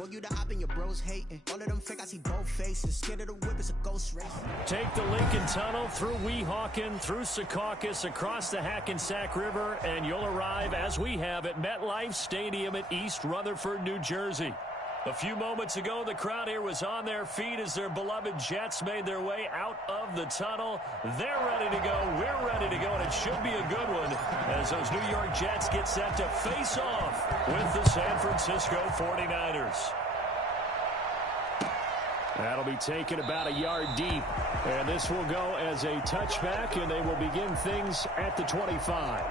Told you to op and your bros hating. All of them fake, I see both faces. Scared of the whip, it's a ghost race. Take the Lincoln Tunnel through Weehawken, through Secaucus, across the Hackensack River, and you'll arrive, as we have, at MetLife Stadium at East Rutherford, New Jersey. A few moments ago, the crowd here was on their feet as their beloved Jets made their way out of the tunnel. They're ready to go. We're ready to go, and it should be a good one as those New York Jets get set to face off with the San Francisco 49ers. That'll be taken about a yard deep, and this will go as a touchback, and they will begin things at the 25.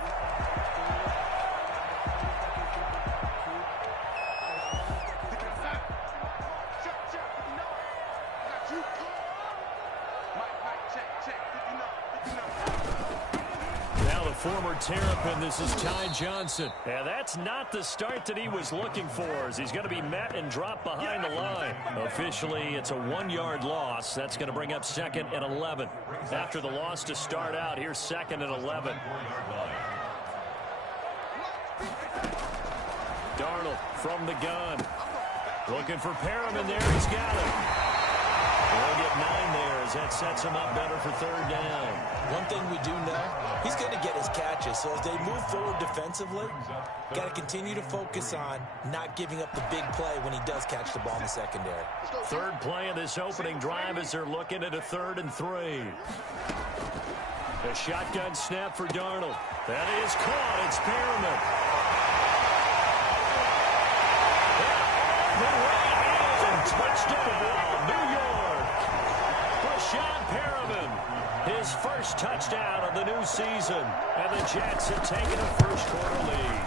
Former Terrapin, this is Ty Johnson. Yeah, that's not the start that he was looking for, as he's going to be met and dropped behind the line. Officially, it's a 1-yard loss. That's going to bring up 2nd and 11. After the loss to start out, here's 2nd and 11. Darnold from the gun. Looking for Perriman there. He's got it. They'll get 9 there as that sets him up better for 3rd down. One thing we do know, he's going to get his catches. So as they move forward defensively, got to continue to focus on not giving up the big play when he does catch the ball in the secondary. 3rd play of this opening drive as they're looking at a 3rd and 3. A shotgun snap for Darnold. That is caught. It's Perriman. Touchdown, New York. Rashad Perriman, his first touchdown of the new season. And the Jets have taken a first-quarter lead.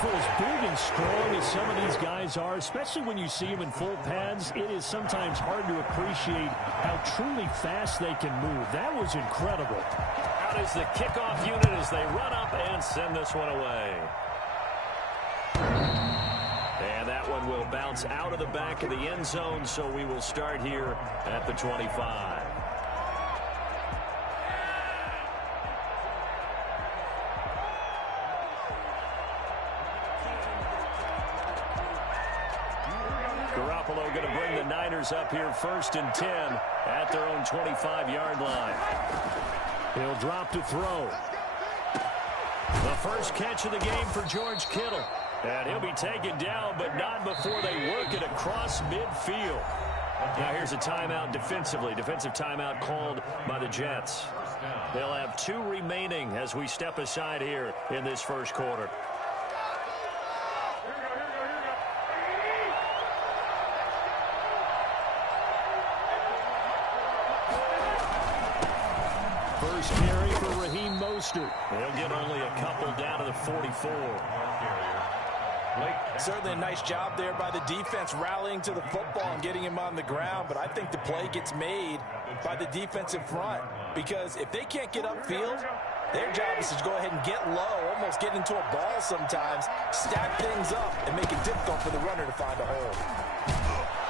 For as big and strong as some of these guys are, especially when you see them in full pads, it is sometimes hard to appreciate how truly fast they can move. That was incredible. Out is the kickoff unit as they run up and send this one away. And that one will bounce out of the back of the end zone, so we will start here at the 25. Garoppolo going to bring the Niners up here 1st and 10 at their own 25-yard line. He'll drop to throw. The first catch of the game for George Kittle. And he'll be taken down, but not before they work it across midfield. Now here's a timeout defensively. Defensive timeout called by the Jets. They'll have 2 remaining as we step aside here in this first quarter. First carry for Raheem Mostert. They'll get only a couple down to the 44. Certainly a nice job there by the defense rallying to the football and getting him on the ground, but I think the play gets made by the defensive front because if they can't get upfield, their job is to go ahead and get low, almost get into a ball sometimes, stack things up, and make it difficult for the runner to find a hole.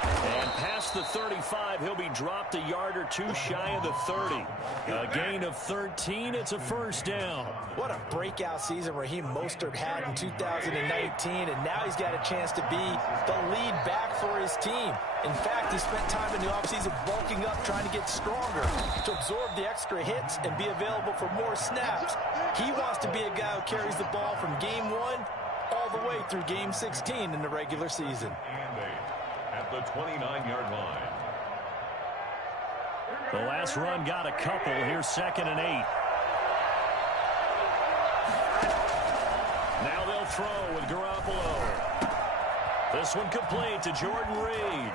And past the 35, he'll be dropped a yard or 2 shy of the 30. A gain of 13, it's a first down. What a breakout season Raheem Mostert had in 2019, and now he's got a chance to be the lead back for his team. In fact, he spent time in the offseason bulking up, trying to get stronger, to absorb the extra hits and be available for more snaps. He wants to be a guy who carries the ball from game 1 all the way through game 16 in the regular season. At the 29-yard line. The last run got a couple. Here's 2nd and 8. Now they'll throw with Garoppolo. This one complete to Jordan Reed.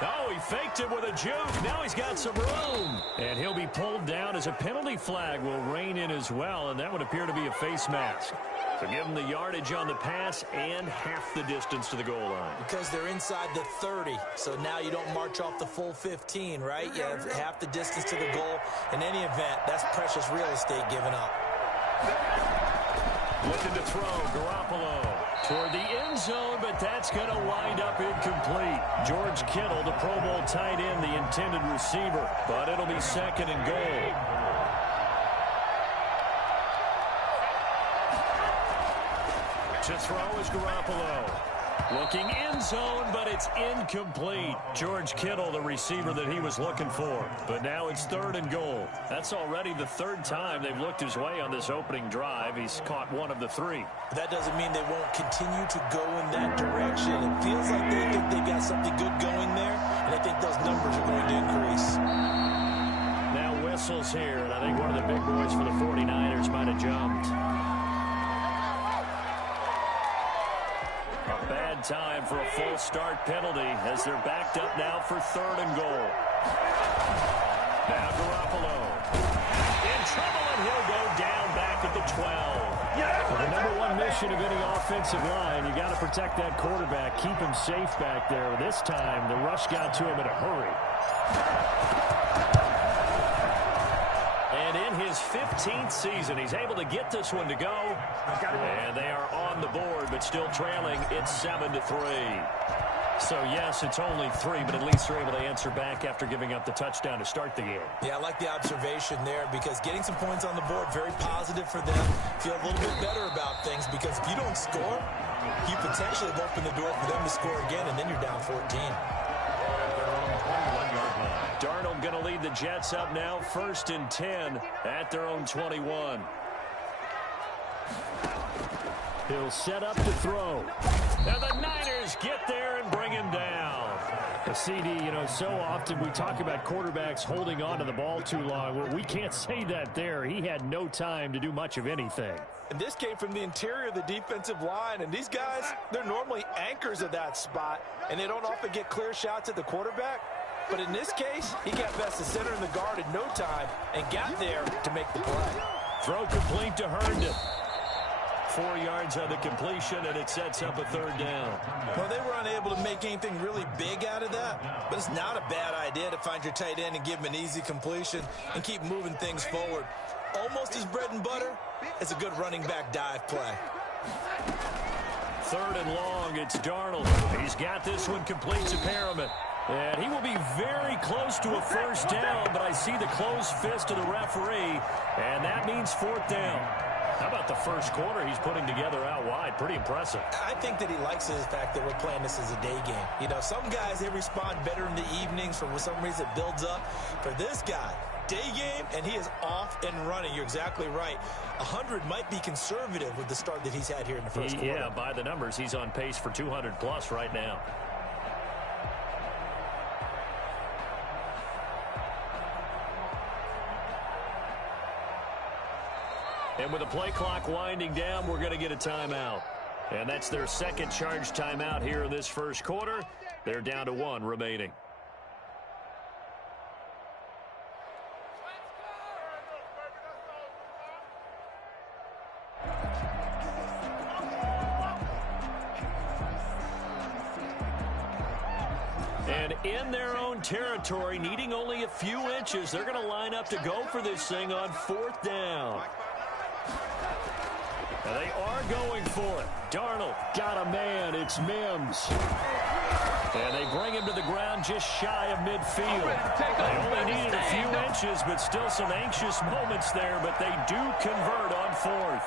Oh, he faked it with a juke. Now he's got some room. And he'll be pulled down as a penalty flag will rein in as well, and that would appear to be a face mask. So give them the yardage on the pass and half the distance to the goal line. Because they're inside the 30, so now you don't march off the full 15, right? You have half the distance to the goal. In any event, that's precious real estate given up. Looking to throw, Garoppolo toward the end zone, but that's going to wind up incomplete. George Kittle, the Pro Bowl tight end, the intended receiver, but it'll be 2nd and goal. To throw is Garoppolo. Looking end zone, but it's incomplete. George Kittle, the receiver that he was looking for. But now it's 3rd and goal. That's already the 3rd time they've looked his way on this opening drive. He's caught 1 of the 3. That doesn't mean they won't continue to go in that direction. It feels like they think they got something good going there, and I think those numbers are going to increase. Now whistles here, and I think one of the big boys for the 49ers might have jumped. A bad time for a full start penalty as they're backed up now for 3rd and goal. Now Garoppolo. In trouble, and he'll go down back at the 12. Well, the #1 mission of any offensive line, you got to protect that quarterback, keep him safe back there. This time, the rush got to him in a hurry. And in his 15th season, he's able to get this one to go. And they are on the board, but still trailing. It's 7-3. So, yes, it's only 3, but at least they're able to answer back after giving up the touchdown to start the game. Yeah, I like the observation there because getting some points on the board, very positive for them. Feel a little bit better about things because if you don't score, you potentially have opened the door for them to score again, and then you're down 14. Darnold going to lead the Jets up now, 1st and 10 at their own 21. He'll set up to throw. And the Niners get there and bring him down. The CD, so often we talk about quarterbacks holding on to the ball too long. Well, we can't say that there. He had no time to do much of anything. And this came from the interior of the defensive line. And these guys, they're normally anchors of that spot. And they don't often get clear shots at the quarterback. But in this case, he got past the center and the guard in no time and got there to make the play. Throw complete to Herndon. 4 yards on the completion, and it sets up a 3rd down. Well, they were unable to make anything really big out of that, but it's not a bad idea to find your tight end and give him an easy completion and keep moving things forward. Almost his bread and butter. It's a good running back dive play. 3rd and long, it's Darnold. He's got this one complete to Perriman. And he will be very close to a 1st down, but I see the closed fist of the referee, and that means 4th down. How about the first quarter he's putting together out wide? Pretty impressive. I think that he likes the fact that we're playing this as a day game. Some guys, they respond better in the evenings. For some reason, it builds up. For this guy, day game, and he is off and running. You're exactly right. 100 might be conservative with the start that he's had here in the first quarter. Yeah, by the numbers, he's on pace for 200-plus right now. And with the play clock winding down, we're going to get a timeout. And that's their second charge timeout here in this first quarter. They're down to 1 remaining. And in their own territory, needing only a few inches, they're going to line up to go for this thing on 4th down. And they are going for it. Darnold got a man. It's Mims. And they bring him to the ground just shy of midfield. They only needed a few inches, but still some anxious moments there, but they do convert on 4th.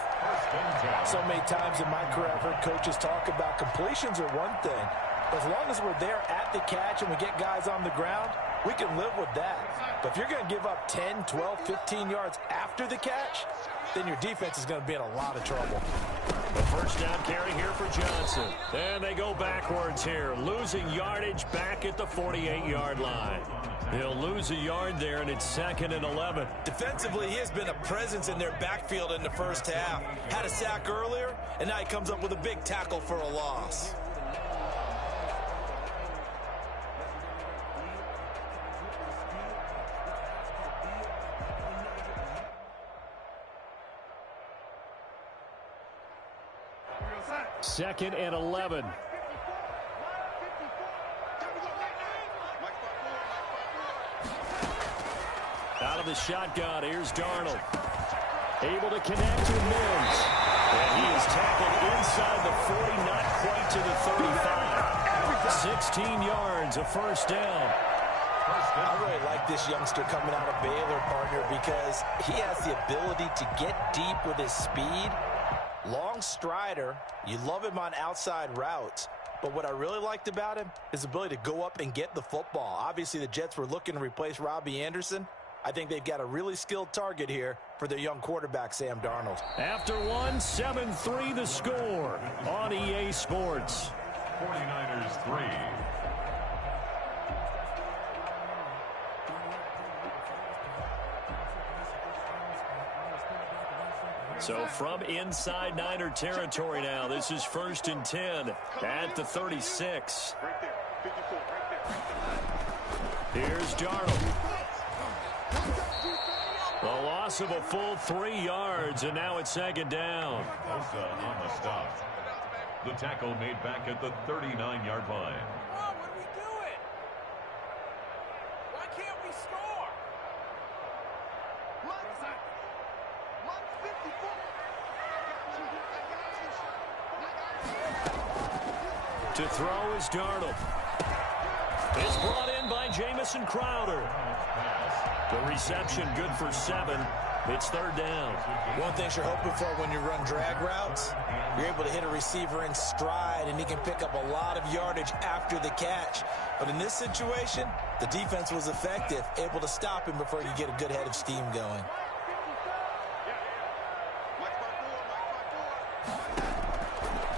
So many times in my career, I've heard coaches talk about completions are one thing. As long as we're there at the catch and we get guys on the ground, we can live with that. But if you're going to give up 10, 12, 15 yards after the catch, then your defense is going to be in a lot of trouble. The first down carry here for Johnson. And they go backwards here, losing yardage back at the 48-yard line. He'll lose a yard there, and it's 2nd and 11. Defensively, he has been a presence in their backfield in the first half. Had a sack earlier, and now he comes up with a big tackle for a loss. Second and 11. Out of the shotgun, here's Darnold. Able to connect to Mims. And he is tackled inside the 40, not quite to the 35. 16 yards, a 1st down. I really like this youngster coming out of Baylor, partner, because he has the ability to get deep with his speed. Long strider. You love him on outside routes. But what I really liked about him, his ability to go up and get the football. Obviously, the Jets were looking to replace Robbie Anderson. I think they've got a really skilled target here for their young quarterback, Sam Darnold. After one, 7-3 the score on EA Sports. 49ers 3. So from inside Niner territory now, this is 1st and 10 at the 36. Here's Darnold. The loss of a full 3 yards, and now it's 2nd down. Bosa on the stop. The tackle made back at the 39-yard line. What are we doing? Why can't we score? To throw is Darnold. It's brought in by Jamison Crowder. The reception good for 7. It's 3rd down. One thing you're hoping for when you run drag routes, you're able to hit a receiver in stride, and he can pick up a lot of yardage after the catch. But in this situation, the defense was effective, able to stop him before you get a good head of steam going.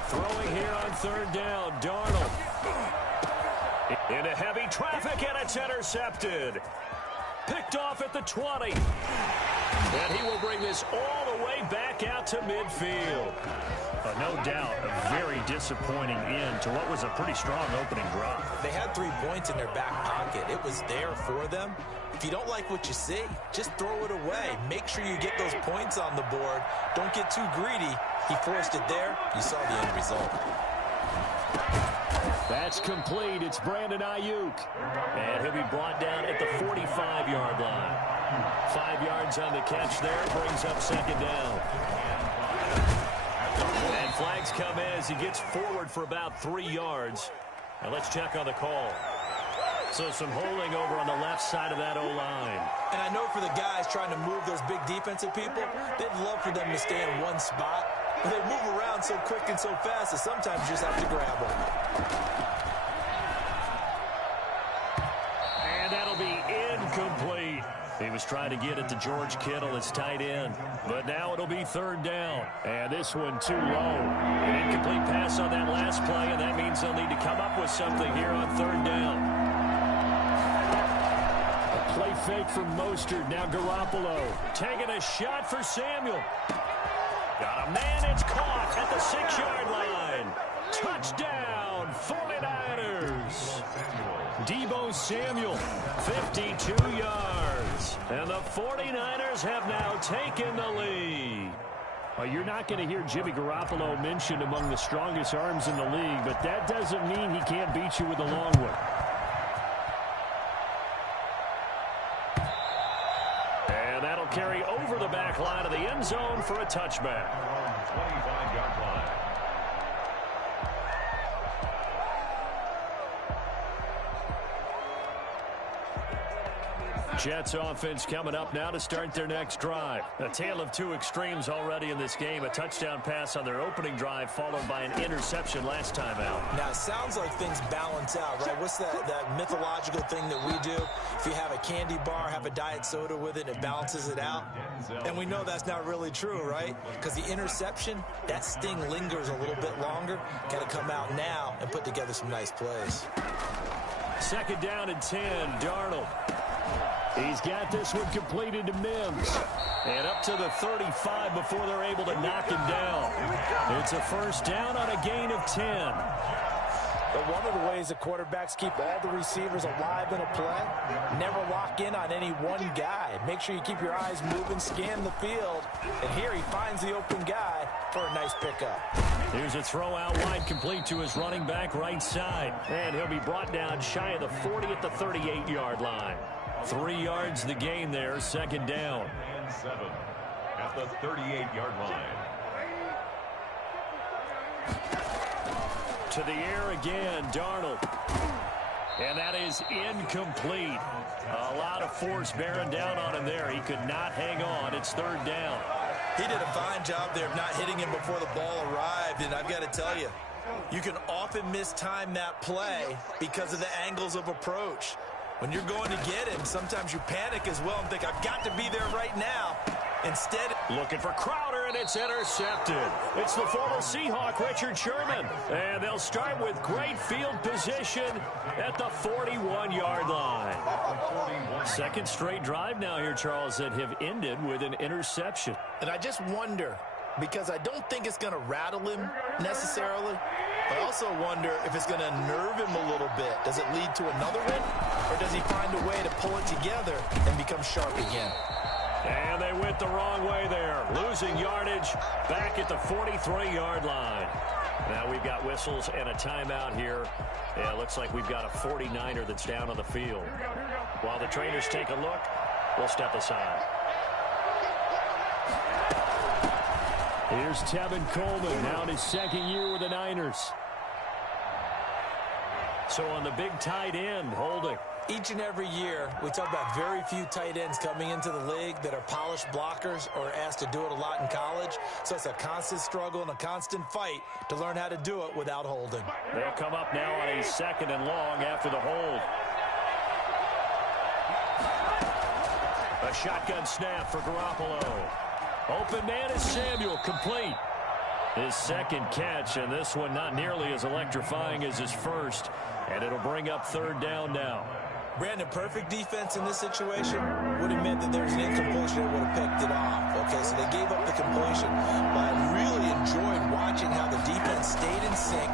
Throwing here on 3rd down, Darnold. Into heavy traffic, and it's intercepted. Picked off at the 20. And he will bring this all the way back out to midfield. No doubt, a very disappointing end to what was a pretty strong opening drive. They had 3 points in their back pocket. It was there for them. If you don't like what you see, just throw it away. Make sure you get those points on the board. Don't get too greedy. He forced it there. You saw the end result. That's complete. It's Brandon Ayuk. And he'll be brought down at the 45-yard line. 5 yards on the catch there. Brings up 2nd down. And flags come as he gets forward for about 3 yards. Now let's check on the call. So some holding over on the left side of that O-line. And I know for the guys trying to move those big defensive people, they'd love for them to stay in one spot. But they move around so quick and so fast that sometimes you just have to grab them. And that'll be incomplete. He was trying to get it to George Kittle, his tight end. But now it'll be 3rd down. And this one too low. An incomplete pass on that last play, and that means they'll need to come up with something here on 3rd down. A play fake from Mostert. Now Garoppolo taking a shot for Samuel. Got a man, it's caught at the 6-yard line. Touchdown, 49ers. Deebo Samuel, 52 yards. And the 49ers have now taken the lead. Well, you're not going to hear Jimmy Garoppolo mentioned among the strongest arms in the league, but that doesn't mean he can't beat you with a long one. And that'll carry over the back line of the end zone for a touchback. 25-yard line. Jets offense coming up now to start their next drive. A tale of 2 extremes already in this game. A touchdown pass on their opening drive followed by an interception last time out. Now, it sounds like things balance out, right? What's that mythological thing that we do? If you have a candy bar, have a diet soda with it, it balances it out. And we know that's not really true, right? Because the interception, that sting lingers a little bit longer. Got to come out now and put together some nice plays. 2nd down and 10, Darnold. He's got this one completed to Mims. And up to the 35 before they're able to knock him down. It's a 1st down on a gain of 10. But one of the ways the quarterbacks keep all the receivers alive in a play, never lock in on any one guy. Make sure you keep your eyes moving, scan the field. And here he finds the open guy for a nice pickup. Here's a throw out wide complete to his running back right side. And he'll be brought down shy of the 40 at the 38-yard line. 3 yards the gain there, 2nd down. And 7 at the 38-yard line. To the air again, Darnold. And that is incomplete. A lot of force bearing down on him there. He could not hang on. It's 3rd down. He did a fine job there of not hitting him before the ball arrived. And I've got to tell you, You can often mistime that play because of the angles of approach. When you're going to get him, sometimes you panic as well and think, I've got to be there right now. Instead, looking for Crowder, and it's intercepted. It's the former Seahawk, Richard Sherman. And they'll start with great field position at the 41-yard line. Second straight drive now here, Charles, that have ended with an interception. And I just wonder, because I don't think it's going to rattle him necessarily, I also wonder if it's going to nerve him a little bit. Does it lead to another one, or does he find a way to pull it together and become sharp again? And they went the wrong way there. Losing yardage back at the 43-yard line. Now we've got whistles and a timeout here. Yeah, it looks like we've got a 49er that's down on the field. While the trainers take a look, we'll step aside. Here's Tevin Coleman, now in his second year with the Niners. So on the big tight end, holding. Each and every year, we talk about very few tight ends coming into the league that are polished blockers or asked to do it a lot in college. So it's a constant struggle and a constant fight to learn how to do it without holding. They'll come up now on a 2nd and long after the hold. A shotgun snap for Garoppolo. Open man is Samuel, complete. His second catch, and this one not nearly as electrifying as his first. And it'll bring up 3rd down now. Brandon, perfect defense in this situation would have meant that there's an incompletion that would have picked it off. Okay, so they gave up the completion. But I really enjoyed watching how the defense stayed in sync,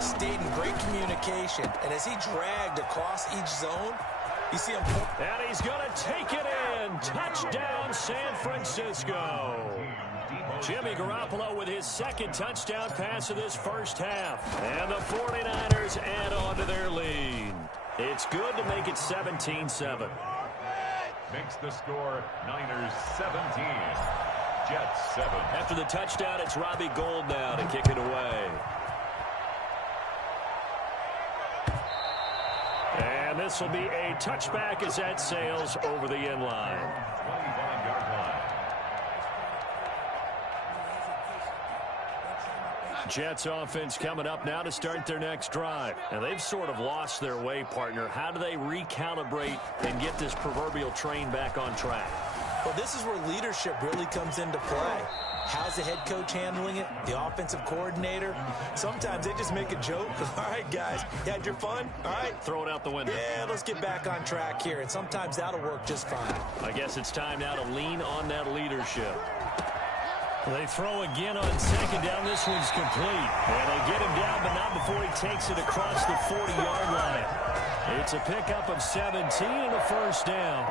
stayed in great communication. And as he dragged across each zone, you see him. And he's going to take it in. Touchdown, San Francisco. Jimmy Garoppolo with his second touchdown pass of this first half. And the 49ers add on to their lead. It's good to make it 17-7. Makes the score Niners 17, Jets 7. After the touchdown, it's Robbie Gould now to kick it away. And this will be a touchback as that sails over the end line. 25-yard line. Jets offense coming up now to start their next drive. And they've sort of lost their way, partner. How do they recalibrate and get this proverbial train back on track? Well, this is where leadership really comes into play. How's the head coach handling it? The offensive coordinator? Sometimes they just make a joke. All right, guys, you had your fun? All right. Throw it out the window. Yeah, let's get back on track here. And sometimes that'll work just fine. I guess it's time now to lean on that leadership. They throw again on 2nd down. This one's complete. And they get him down, but not before he takes it across the 40-yard line. It's a pickup of 17 and a 1st down.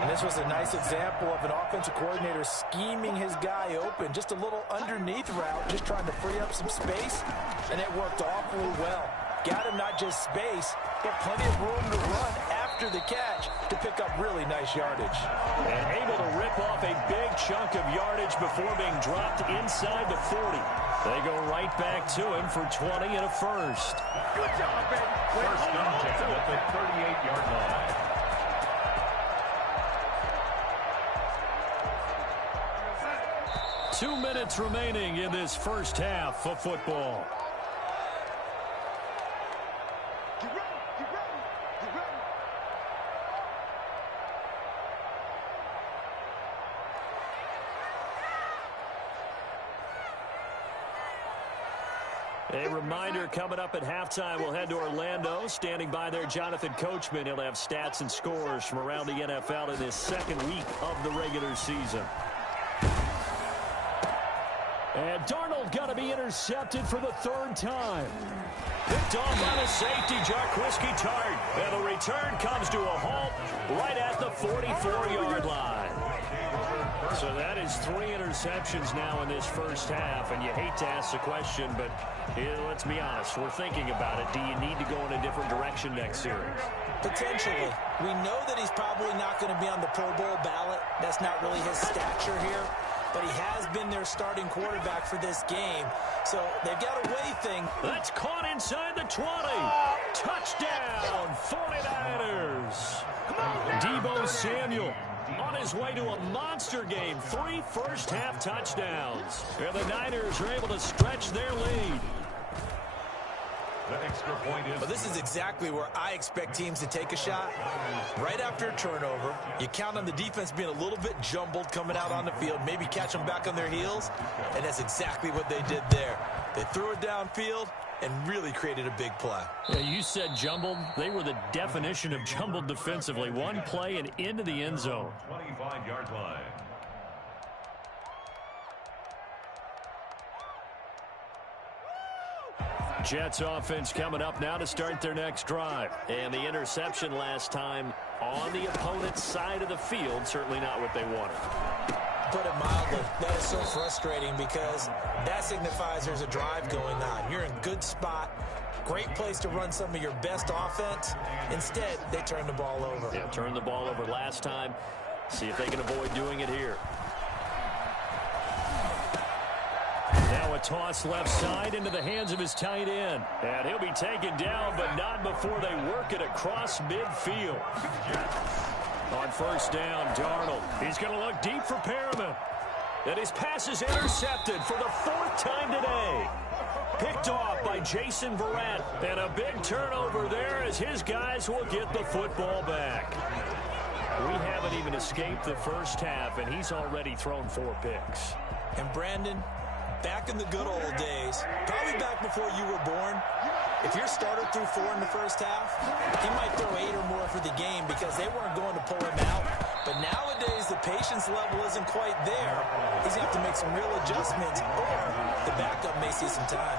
And this was a nice example of an offensive coordinator scheming his guy open. Just a little underneath route, just trying to free up some space. And it worked awfully well. Got him not just space, but plenty of room to run after the catch to pick up really nice yardage. And able to rip off a big chunk of yardage before being dropped inside the 40. They go right back to him for 20 and a 1st. Good job, baby. First down at the 38-yard line. Two minutes remaining in this first half of football. A reminder coming up at halftime, we'll head to Orlando. Standing by there, Jonathan Coachman. He'll have stats and scores from around the NFL in this 2nd week of the regular season. And Darnold got to be intercepted for the 3rd time. Picked off by the safety, Jarquiski Tart. And the return comes to a halt right at the 44-yard line. So that is 3 interceptions now in this first half. And you hate to ask the question, but let's be honest. We're thinking about it. Do you need to go in a different direction next series? Potentially. We know that he's probably not going to be on the Pro Bowl ballot. That's not really his stature here. But he has been their starting quarterback for this game. So they've got to weigh things. That's caught inside the 20. Touchdown, 49ers. Deebo Samuel on his way to a monster game. 3 first-half touchdowns. And the Niners are able to stretch their lead The extra point is... But this is exactly where I expect teams to take a shot. Right after a turnover, you count on the defense being a little bit jumbled coming out on the field, maybe catch them back on their heels, and that's exactly what they did there. They threw it downfield and really created a big play. Yeah, you said jumbled. They were the definition of jumbled defensively. One play and into the end zone. 25-yard line. Jets offense coming up now to start their next drive. And the interception last time on the opponent's side of the field, certainly not what they wanted. Put it mildly, that is so frustrating because that signifies there's a drive going on. You're in good spot, great place to run some of your best offense. Instead, they turn the ball over. Yeah, turned the ball over last time. See if they can avoid doing it here. Now a toss left side into the hands of his tight end. And he'll be taken down, but not before they work it across midfield. On first down, Darnold. He's going to look deep for Perriman. And his pass is intercepted for the fourth time today. Picked off by Jason Verrett. And a big turnover there as his guys will get the football back. We haven't even escaped the first half, and he's already thrown 4 picks. And Brandon, back in the good old days, probably back before you were born, if your starter threw 4 in the first half, he might throw 8 or more for the game because they weren't going to pull him out. But nowadays, the patience level isn't quite there. He's going to have to make some real adjustments, or the backup may see some time.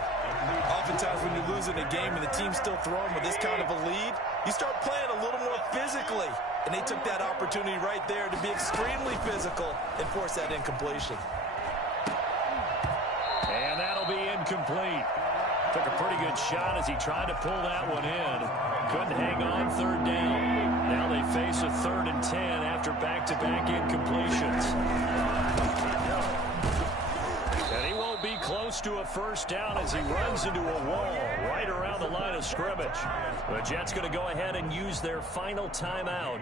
Oftentimes, when you lose in a game and the team's still throwing with this kind of a lead, you start playing a little more physically. And they took that opportunity right there to be extremely physical and force that incompletion. And that'll be incomplete. Took a pretty good shot as he tried to pull that one in. Couldn't hang on third down. Now they face a 3rd and 10 after back-to-back incompletions. And he won't be close to a first down as he runs into a wall right around the line of scrimmage. The Jets going to go ahead and use their final timeout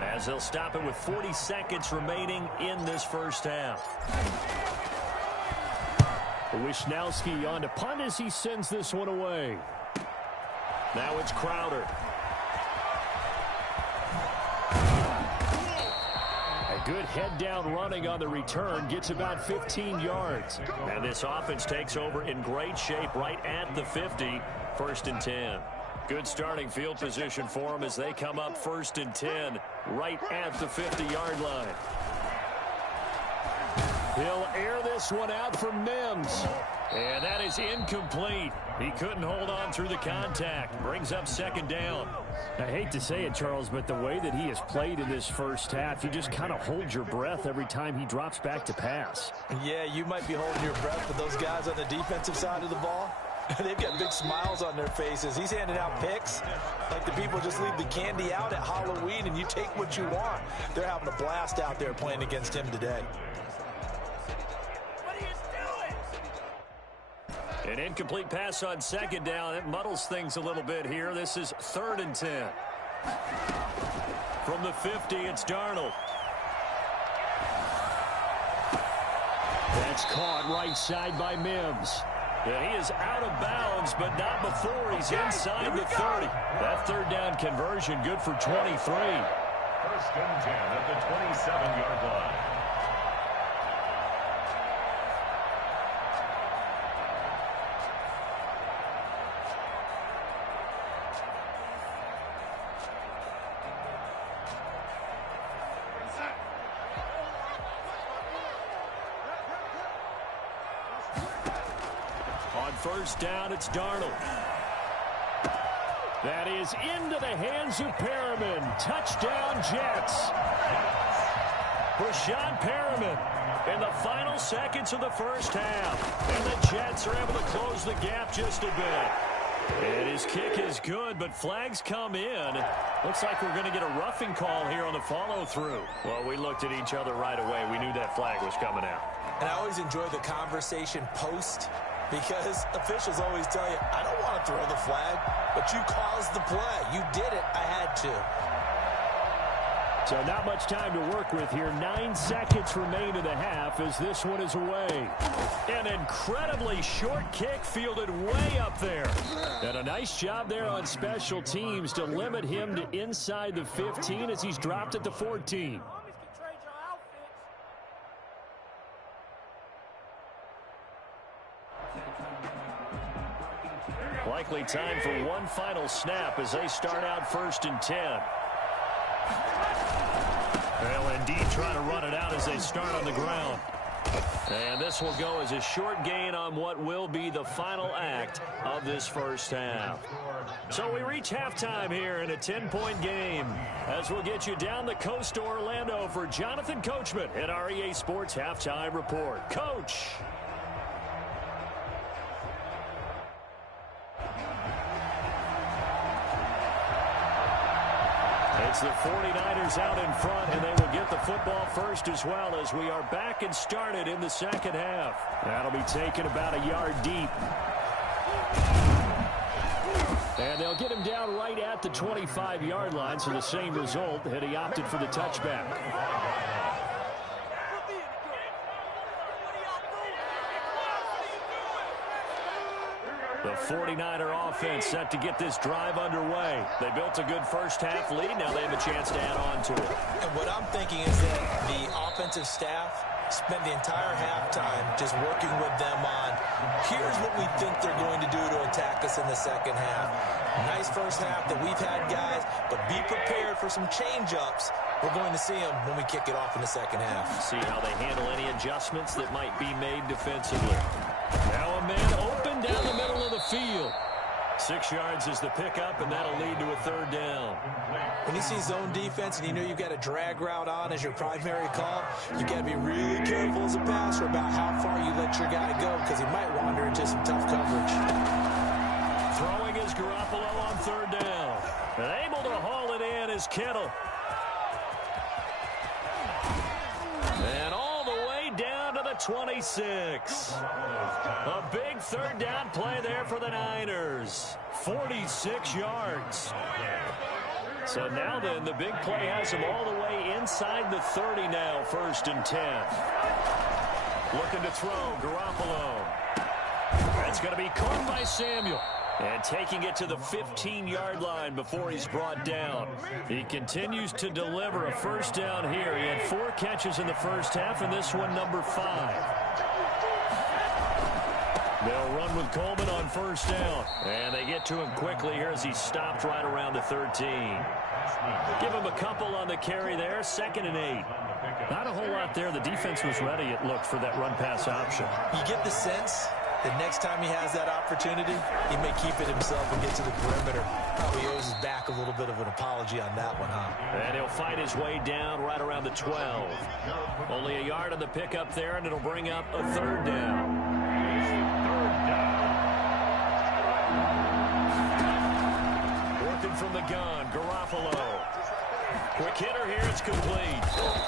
as they'll stop it with 40 seconds remaining in this first half. Wishnowski on to punt as he sends this one away. Now it's Crowder. A good head-down running on the return gets about 15 yards. And this offense takes over in great shape right at the 50, 1st and 10. Good starting field position for them as they come up 1st and 10 right at the 50-yard line. He'll air this one out for Mims. And that is incomplete. He couldn't hold on through the contact. Brings up 2nd down. I hate to say it, Charles, but the way that he has played in this first half, you just kind of hold your breath every time he drops back to pass. Yeah, you might be holding your breath, but those guys on the defensive side of the ball, they've got big smiles on their faces. He's handing out picks like the people just leave the candy out at Halloween and you take what you want. They're having a blast out there playing against him today. An incomplete pass on 2nd down. It muddles things a little bit here. This is 3rd and 10. From the 50, it's Darnold. That's caught right side by Mims. And he is out of bounds, but not before he's inside the 30. That 3rd down conversion good for 23. 1st and 10 at the 27-yard line. First down, it's Darnold. That is into the hands of Perriman. Touchdown, Jets. Breshad Perriman in the final seconds of the first half. And the Jets are able to close the gap just a bit. And his kick is good, but flags come in. Looks like we're going to get a roughing call here on the follow-through. Well, we looked at each other right away. We knew that flag was coming out. And I always enjoy the conversation post, because officials always tell you, I don't want to throw the flag, but you caused the play. You did it. I had to. So not much time to work with here. 9 seconds remain in the half as this one is away. An incredibly short kick fielded way up there. And a nice job there on special teams to limit him to inside the 15 as he's dropped at the 14. Likely time for one final snap as they start out 1st and 10. They'll indeed try to run it out as they start on the ground. And this will go as a short gain on what will be the final act of this first half. So we reach halftime here in a 10-point game as we'll get you down the coast to Orlando for Jonathan Coachman at our EA Sports Halftime Report. Coach. It's the 49ers out in front, and they will get the football first as well as we are back and started in the second half. That'll be taken about a yard deep. And they'll get him down right at the 25-yard line, so the same result had he opted for the touchback. The 49er offense set to get this drive underway. They built a good first half lead. Now they have a chance to add on to it. And what I'm thinking is that the offensive staff spent the entire halftime just working with them on, here's what we think they're going to do to attack us in the second half. Nice first half that we've had, guys, but be prepared for some change-ups. We're going to see them when we kick it off in the second half. See how they handle any adjustments that might be made defensively. Now a man open down the middle of the field. 6 yards is the pickup, and that'll lead to a 3rd down. When you see zone defense and you know you've got a drag route on as your primary call, you've got to be really careful as a passer about how far you let your guy go because he might wander into some tough coverage. Throwing is Garoppolo on 3rd down. And able to haul it in is Kittle. And all the way down to the 26. A big 3rd down play there for the Niners. 46 yards. So now then, the big play has them all the way inside the 30 now, 1st and 10. Looking to throw, Garoppolo. That's going to be caught by Samuel. And taking it to the 15-yard line before he's brought down. He continues to deliver a 1st down here. He had 4 catches in the first half, and this one number 5. They'll run with Coleman on 1st down. And they get to him quickly here as he stopped right around the 13. Give him a couple on the carry there, 2nd and 8. Not a whole lot there. The defense was ready, it looked, for that run-pass option. You get the sense that next time he has that opportunity, he may keep it himself and get to the perimeter. Probably owes his back a little bit of an apology on that one, huh? And he'll fight his way down right around the 12. Only a yard on the pickup there, and it'll bring up a 3rd down. Working from the gun, Garoppolo. Quick hitter here, it's complete.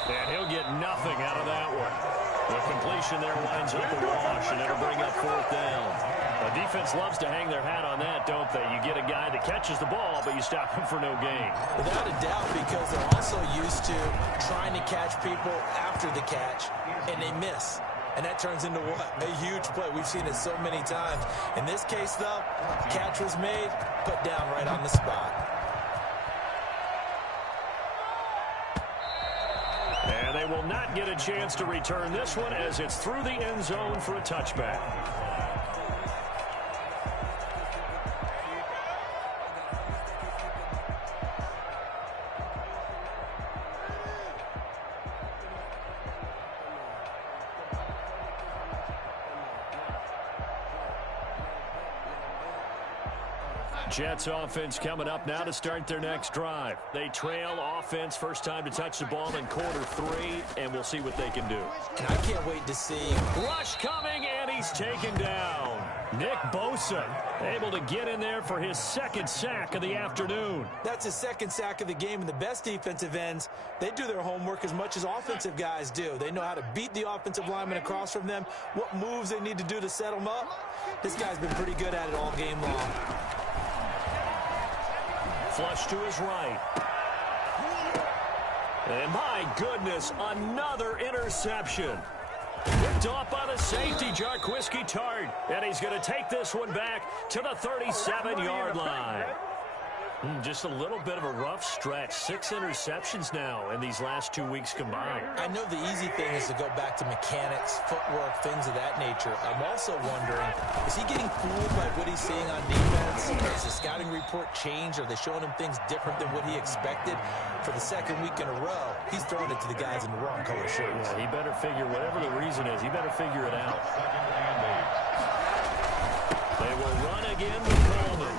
And he'll get nothing out of that one. The completion there winds up a wash, and it'll bring up 4th down. The defense loves to hang their hat on that, don't they? You get a guy that catches the ball, but you stop him for no gain. Without a doubt, because they're also used to trying to catch people after the catch, and they miss. And that turns into what? A huge play. We've seen it so many times. In this case, though, the catch was made, put down right on the spot. And they will not get a chance to return this one as it's through the end zone for a touchback. Jets offense coming up now to start their next drive. They trail offense, first time to touch the ball in quarter 3, and we'll see what they can do. And I can't wait to see. Rush coming, and he's taken down. Nick Bosa able to get in there for his 2nd sack of the afternoon. That's his 2nd sack of the game, and the best defensive ends, they do their homework as much as offensive guys do. They know how to beat the offensive lineman across from them, what moves they need to do to set them up. This guy's been pretty good at it all game long. Flush to his right. And my goodness, another interception. Picked off by the safety, Jaquiski Tartt. And he's going to take this one back to the 37-yard line. Just a little bit of a rough stretch. 6 interceptions now in these last 2 weeks combined. I know the easy thing is to go back to mechanics, footwork, things of that nature. I'm also wondering, is he getting fooled by what he's seeing on defense? Has the scouting report changed? Are they showing him things different than what he expected? For the second week in a row, he's throwing it to the guys in the wrong color shirts. Yeah, he better figure, whatever the reason is, he better figure it out. They will run again with Coleman.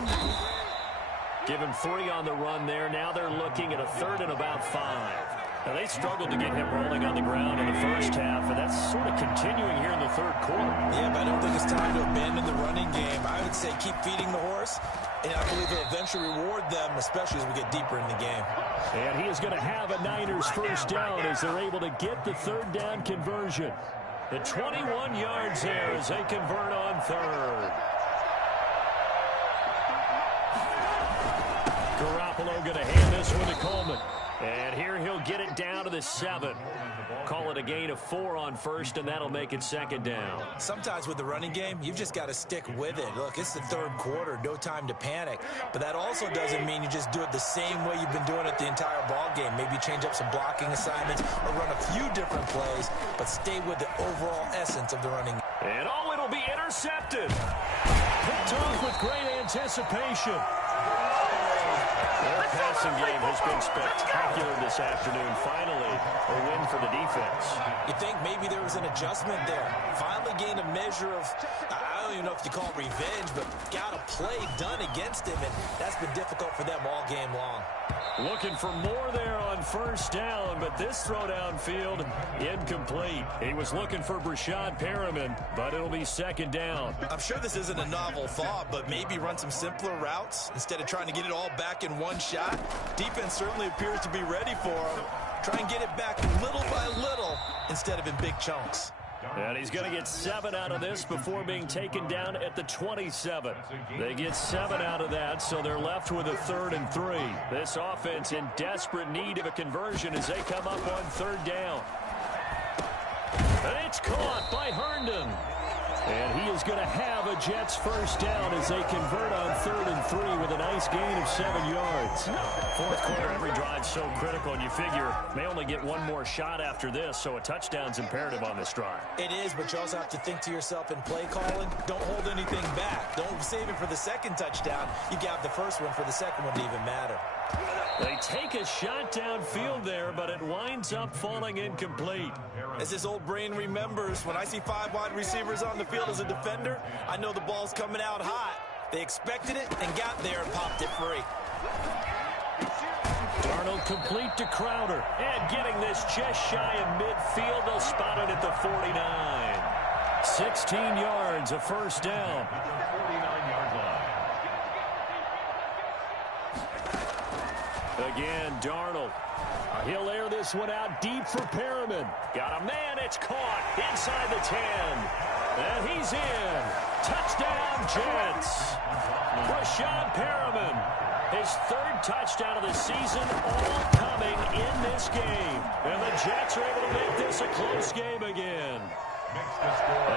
Give him 3 on the run there. Now they're looking at a 3rd and about 5. Now, they struggled to get him rolling on the ground in the first half, and that's sort of continuing here in the 3rd quarter. Yeah, but I don't think it's time to abandon the running game. I would say keep feeding the horse, and I believe it'll eventually reward them, especially as we get deeper in the game. And he is going to have a Niners first down as they're able to get the 3rd down conversion. The 21 yards there as they convert on 3rd. Garoppolo going to hand this one to Coleman. And here he'll get it down to the 7. Call it a gain of 4 on 1st, and that'll make it 2nd down. Sometimes with the running game, you've just got to stick with it. Look, it's the 3rd quarter, no time to panic. But that also doesn't mean you just do it the same way you've been doing it the entire ball game. Maybe change up some blocking assignments or run a few different plays, but stay with the overall essence of the running game. And oh, it'll be intercepted. Picked off with great anticipation. Their passing game has been spectacular this afternoon. Finally, a win for the defense. You think maybe there was an adjustment there. Finally gained a measure of, I don't even know if you call it revenge, but got a play done against him, and that's been difficult for them all game long. Looking for more there on 1st down, but this throw downfield incomplete. He was looking for Breshad Perriman, but it'll be 2nd down. I'm sure this isn't a novel thought, but maybe run some simpler routes instead of trying to get it all back in one shot. Defense certainly appears to be ready for him. Try and get it back little by little instead of in big chunks. And he's going to get 7 out of this before being taken down at the 27. They get 7 out of that, so they're left with a 3rd and 3. This offense in desperate need of a conversion as they come up on 3rd down. And it's caught by Herndon. And he is going to have a Jets first down as they convert on 3rd and 3 with a nice gain of 7 yards. 4th quarter, every drive so critical, and you figure may only get one more shot after this, so a touchdown's imperative on this drive. It is, but you also have to think to yourself in play calling, don't hold anything back. Don't save it for the 2nd touchdown. You got the first one for the 2nd one to even matter. They take a shot downfield there, but it winds up falling incomplete. As his old brain remembers, when I see 5 wide receivers on the field as a defender, I know the ball's coming out hot. They expected it and got there and popped it free. Darnold complete to Crowder. And getting this just shy of midfield, they'll spot it at the 49. 16 yards, a 1st down. Again, Darnold. He'll air this one out deep for Perriman. Got a man, it's caught inside the 10. And he's in. Touchdown, Jets. Breshad Perriman, his 3rd touchdown of the season, all coming in this game. And the Jets are able to make this a close game again.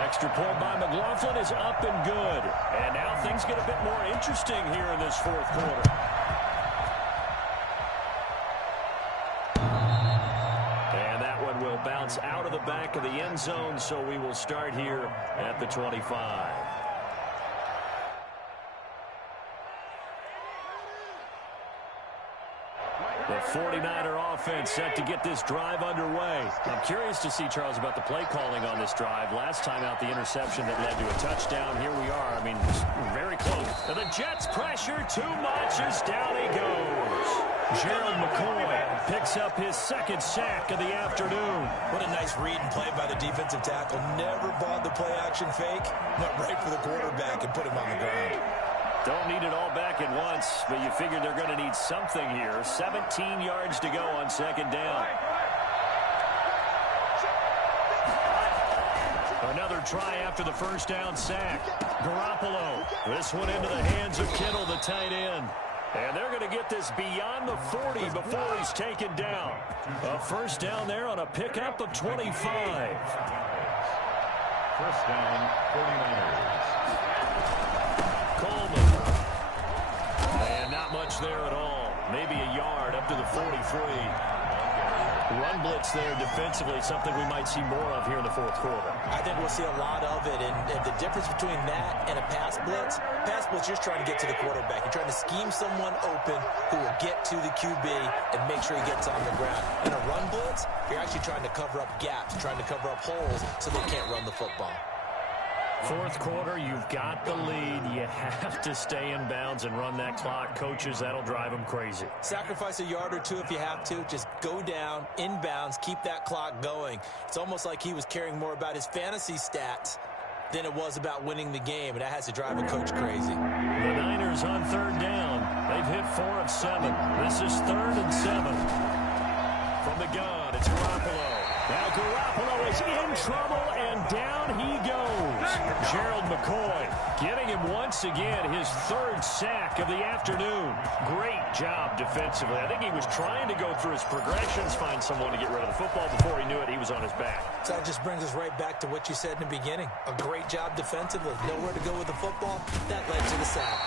Extra point by McLaughlin is up and good. And now things get a bit more interesting here in this 4th quarter. Will bounce out of the back of the end zone, so we will start here at the 25. The 49er offense set to get this drive underway. I'm curious to see, Charles, about the play calling on this drive. Last time out, the interception that led to a touchdown. Here we are. I mean, very close. And the Jets pressure too much as down he goes. Gerald McCoy picks up his 2nd sack of the afternoon. What a nice read and play by the defensive tackle. Never bought the play-action fake. Went right for the quarterback and put him on the ground. Don't need it all back at once, but you figure they're going to need something here. 17 yards to go on 2nd down. Another try after the 1st down sack. Garoppolo. This one into the hands of Kittle, the tight end. And they're going to get this beyond the 40 before he's taken down. A first down there on a pickup of 25. First down, 49ers. Coleman. And not much there at all. Maybe a yard up to the 43. Run blitz there defensively, something we might see more of here in the fourth quarter. I think we'll see a lot of it, and the difference between that and a pass blitz you're just trying to get to the quarterback. You're trying to scheme someone open who will get to the QB and make sure he gets on the ground. In a run blitz, you're actually trying to cover up gaps, trying to cover up holes so they can't run the football. Fourth quarter, you've got the lead. You have to stay in bounds and run that clock. Coaches, that'll drive them crazy. Sacrifice a yard or two if you have to. Just go down, in bounds, keep that clock going. It's almost like he was caring more about his fantasy stats than it was about winning the game, and that has to drive a coach crazy. The Niners on third down. They've hit 4 of 7. This is 3rd and 7. From the gun, it's Garoppolo. Now Garoppolo is in trouble, and down he goes. Gerald McCoy getting him once again his 3rd sack of the afternoon. Great job defensively. I think he was trying to go through his progressions, find someone to get rid of the football. Before he knew it, he was on his back. So that just brings us right back to what you said in the beginning. A great job defensively. Nowhere to go with the football. That led to the sack.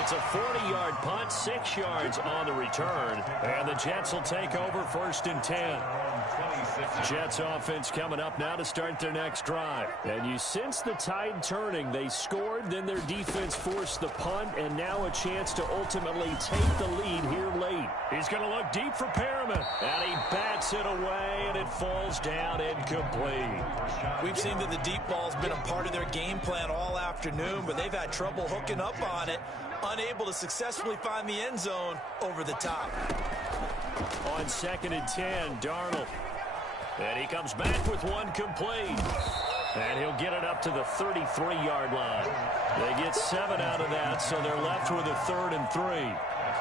It's a 40-yard punt, 6 yards on the return, and the Jets will take over 1st and 10. Jets offense coming up now to start their next drive. And you sense the tide turning. They scored, then their defense forced the punt, and now a chance to ultimately take the lead here late. He's going to look deep for Perriman, and he bats it away, and it falls down incomplete. We've seen that the deep ball's been a part of their game plan all afternoon, but they've had trouble hooking up on it, unable to successfully find the end zone over the top. On 2nd and 10, Darnold. And he comes back with one complete. And he'll get it up to the 33-yard line. They get 7 out of that, so they're left with a 3rd and 3.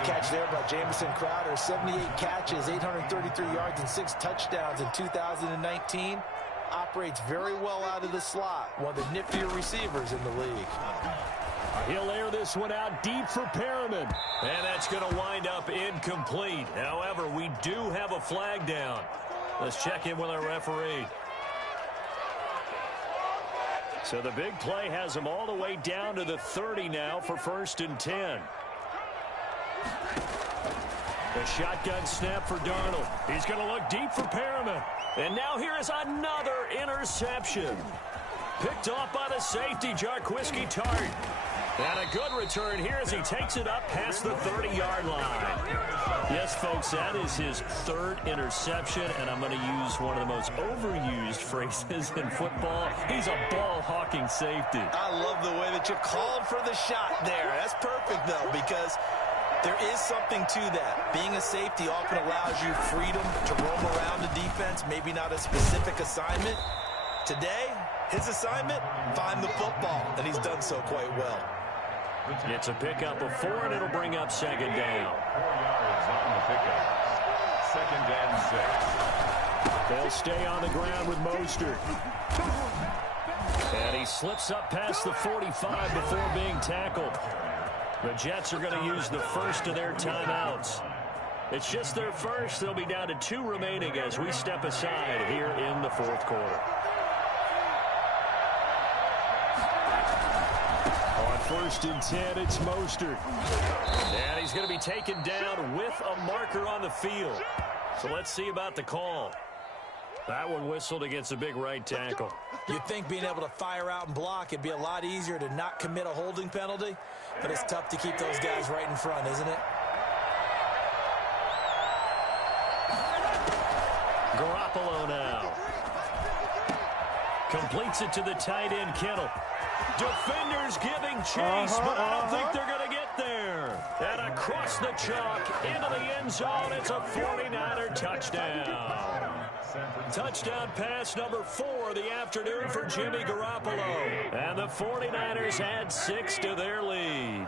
Catch there by Jamison Crowder. 78 catches, 833 yards, and 6 touchdowns in 2019. Operates very well out of the slot. One of the niftier receivers in the league. He'll air this one out deep for Perriman. And that's going to wind up incomplete. However, we do have a flag down. Let's check in with our referee. So the big play has them all the way down to the 30 now for 1st and 10. The shotgun snap for Darnold. He's going to look deep for Perriman. And now here is another interception. Picked off by the safety, Jarquiski Tart. And a good return here as he takes it up past the 30-yard line. Yes, folks, that is his 3rd interception, and I'm going to use one of the most overused phrases in football. He's a ball-hawking safety. I love the way that you called for the shot there. That's perfect, though, because there is something to that. Being a safety often allows you freedom to roam around the defense, maybe not a specific assignment. Today, his assignment, find the football, and he's done so quite well. It's a pickup of 4, and it'll bring up 2nd down. 4 yards on the pickup. 2nd and 6. They'll stay on the ground with Mostert. And he slips up past the 45 before being tackled. The Jets are going to use the first of their timeouts. It's just their first. They'll be down to 2 remaining as we step aside here in the 4th quarter. On 1st and 10, it's Mostert. And he's going to be taken down with a marker on the field. So let's see about the call. That one whistled against a big right tackle. You'd think being able to fire out and block, it'd be a lot easier to not commit a holding penalty, but it's tough to keep those guys right in front, isn't it? Garoppolo now. Completes it to the tight end, Kittle. Defenders giving chase, but I don't think they're going to get there. And across the chalk, into the end zone, it's a 49er touchdown. Touchdown pass number 4 of the afternoon for Jimmy Garoppolo. And the 49ers add 6 to their lead.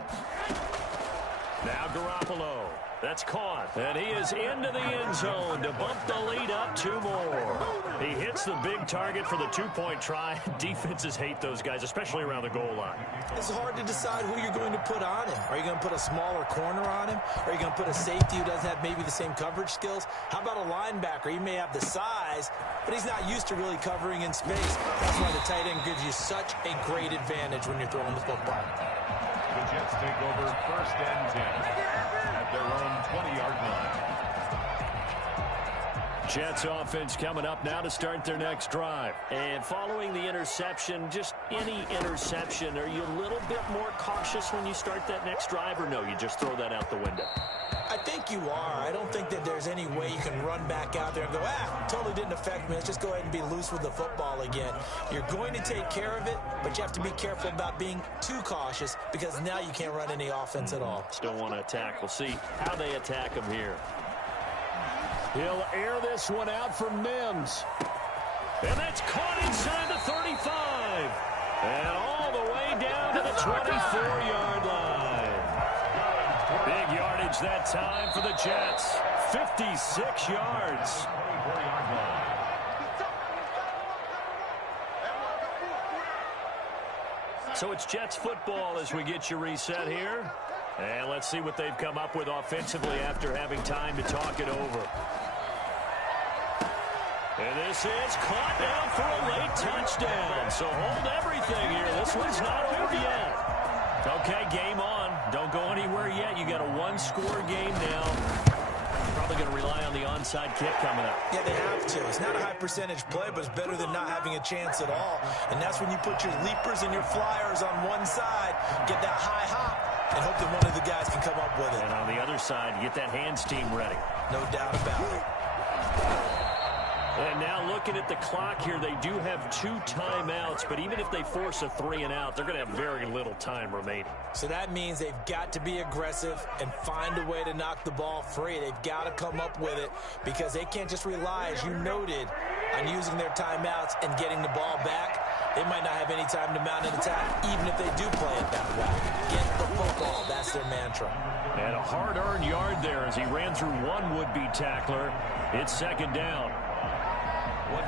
Now Garoppolo. That's caught. And he is into the end zone to bump the lead up 2 more. He hits the big target for the 2-point try. Defenses hate those guys, especially around the goal line. It's hard to decide who you're going to put on him. Are you going to put a smaller corner on him? Are you going to put a safety who doesn't have maybe the same coverage skills? How about a linebacker? He may have the size, but he's not used to really covering in space. That's why the tight end gives you such a great advantage when you're throwing the football. The Jets take over 1st and 10 at their own 20-yard line. Jets offense coming up now to start their next drive. And following the interception, just any interception, are you a little bit more cautious when you start that next drive, or no, you just throw that out the window? I think you are. I don't think that there's any way you can run back out there and go, totally didn't affect me. Let's just go ahead and be loose with the football again. You're going to take care of it, but you have to be careful about being too cautious because now you can't run any offense at all. Still want to attack. We'll see how they attack him here. He'll air this one out for Mims. And that's caught inside the 35. And all the way down to the 24-yard line. Big yardage that time for the Jets. 56 yards. So it's Jets football as we get you reset here. And let's see what they've come up with offensively after having time to talk it over. And this is caught down for a late touchdown. So hold everything here. This one's not over yet. Okay, game on. Don't go anywhere yet. You got a 1-score game now. Probably going to rely on the onside kick coming up. Yeah, they have to. It's not a high percentage play, but it's better than not having a chance at all. And that's when you put your leapers and your flyers on one side, get that high hop, and hope that one of the guys can come up with it. And on the other side, you get that hands team ready. No doubt about it. And now looking at the clock here, they do have 2 timeouts, but even if they force a 3-and-out, they're going to have very little time remaining. So that means they've got to be aggressive and find a way to knock the ball free. They've got to come up with it because they can't just rely, as you noted, on using their timeouts and getting the ball back. They might not have any time to mount an attack, even if they do play it that way. Get the football. That's their mantra. And a hard-earned yard there as he ran through one would-be tackler. It's 2nd down.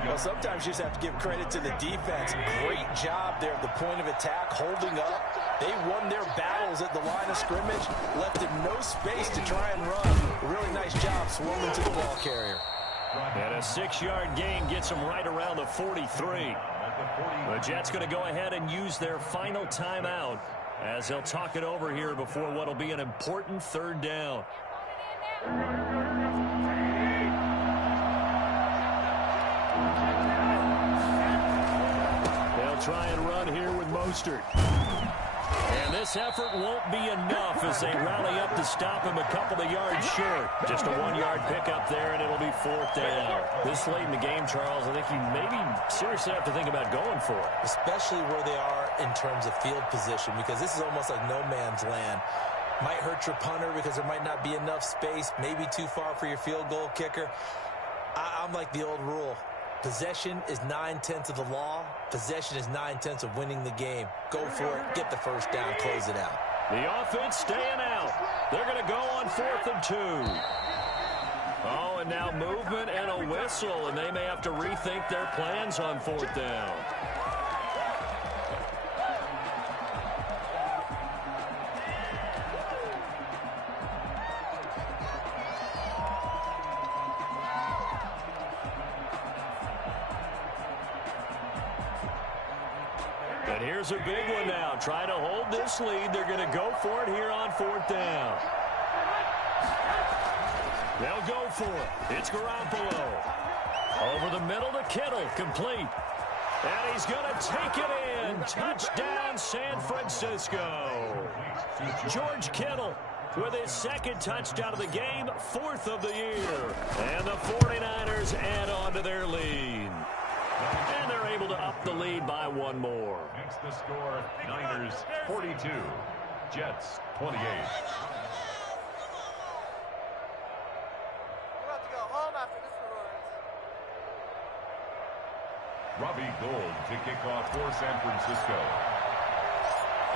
Well, sometimes you just have to give credit to the defense. Great job there at the point of attack, holding up. They won their battles at the line of scrimmage, left them no space to try and run. Really nice job swarming to the ball carrier. And a 6-yard gain gets them right around the 43. The Jets going to go ahead and use their final timeout as they'll talk it over here before what will be an important 3rd down. They'll try and run here with Mostert. And this effort won't be enough as they rally up to stop him a couple of yards short. Just a 1-yard pickup there, and it'll be 4th down. This late in the game, Charles, I think you maybe seriously have to think about going for it. Especially where they are in terms of field position, because this is almost like no man's land. Might hurt your punter because there might not be enough space, maybe too far for your field goal kicker. I'm like the old rule. Possession is 9/10 of the law. Possession is 9/10 of winning the game. Go for it. Get the 1st down. Close it out. The offense staying out. They're going to go on 4th and 2. Oh, and now movement and a whistle, and they may have to rethink their plans on 4th down. And here's a big one now. Trying to hold this lead. They're going to go for it here on 4th down. They'll go for it. It's Garoppolo. Over the middle to Kittle. Complete. And he's going to take it in. Touchdown, San Francisco. George Kittle with his 2nd touchdown of the game, 4th of the year. And the 49ers add on to their lead. And they're able to up the lead by 1 more. Makes the score Niners 42, Jets 28. We're about to go home after this one. Robbie Gould to kick off for San Francisco.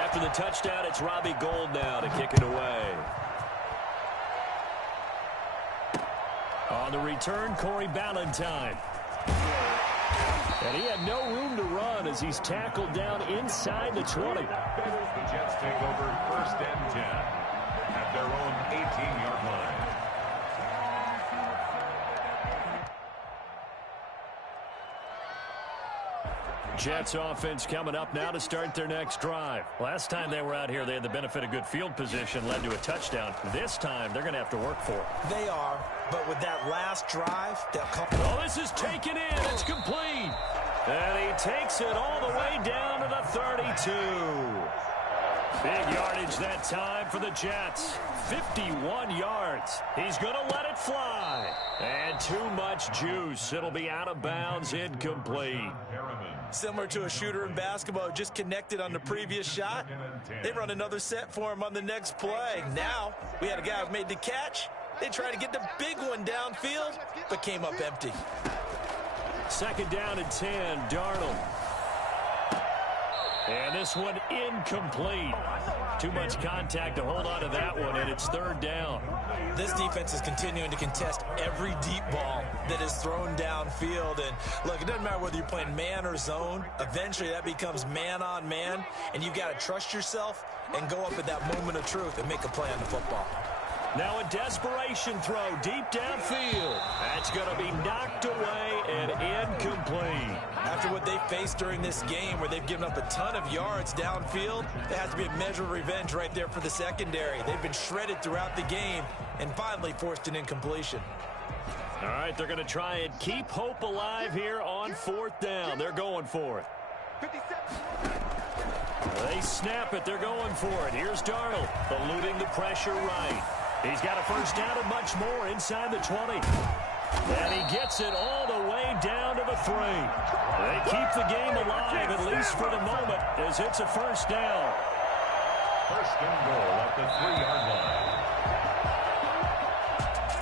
After the touchdown, it's Robbie Gould now to kick it away. On the return, Corey Ballantyne. And he had no room to run as he's tackled down inside the 20. The Jets take over 1st and 10 at their own 18-yard line. Jets offense coming up now to start their next drive. Last time they were out here, they had the benefit of good field position, led to a touchdown. This time, they're going to have to work for it. They are, but with that last drive, they'll come. Oh, this is taken in. It's complete. And he takes it all the way down to the 32. Big yardage that time for the Jets. 51 yards. He's going to let it fly. And too much juice. It'll be out of bounds, incomplete. Similar to a shooter in basketball, just connected on the previous shot. They run another set for him on the next play. Now, we had a guy who made the catch. They tried to get the big one downfield, but came up empty. 2nd down and 10, Darnold. And this one incomplete. Too much contact to hold on to that one, and it's 3rd down. This defense is continuing to contest every deep ball that is thrown downfield. And look, it doesn't matter whether you're playing man or zone. Eventually, that becomes man on man, and you've got to trust yourself and go up at that moment of truth and make a play on the football. Now a desperation throw deep downfield. That's going to be knocked away and incomplete. After what they faced during this game where they've given up a ton of yards downfield, there has to be a measure of revenge right there for the secondary. They've been shredded throughout the game and finally forced an incompletion. All right, they're going to try and keep hope alive here on 4th down. They're going for it. They snap it. They're going for it. Here's Darnold, eluding the pressure right. He's got a 1st down and much more inside the 20. And he gets it all the way down to the 3. They keep the game alive, at least for the moment, as it's a 1st down. 1st and goal at the 3-yard line.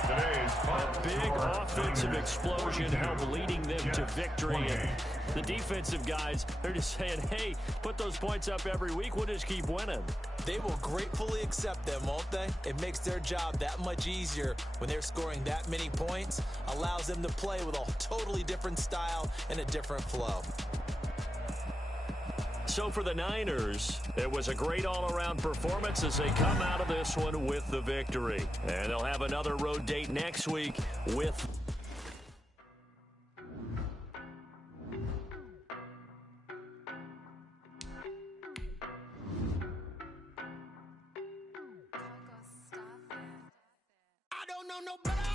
Today's A big offensive explosion helped leading them to victory. And the defensive guys, they're just saying, hey, put those points up every week. We'll just keep winning. They will gratefully accept them, won't they? It makes their job that much easier when they're scoring that many points. Allows them to play with a totally different style and a different flow. So for the Niners, it was a great all-around performance as they come out of this one with the victory. And they'll have another road date next week with... I don't know nobody.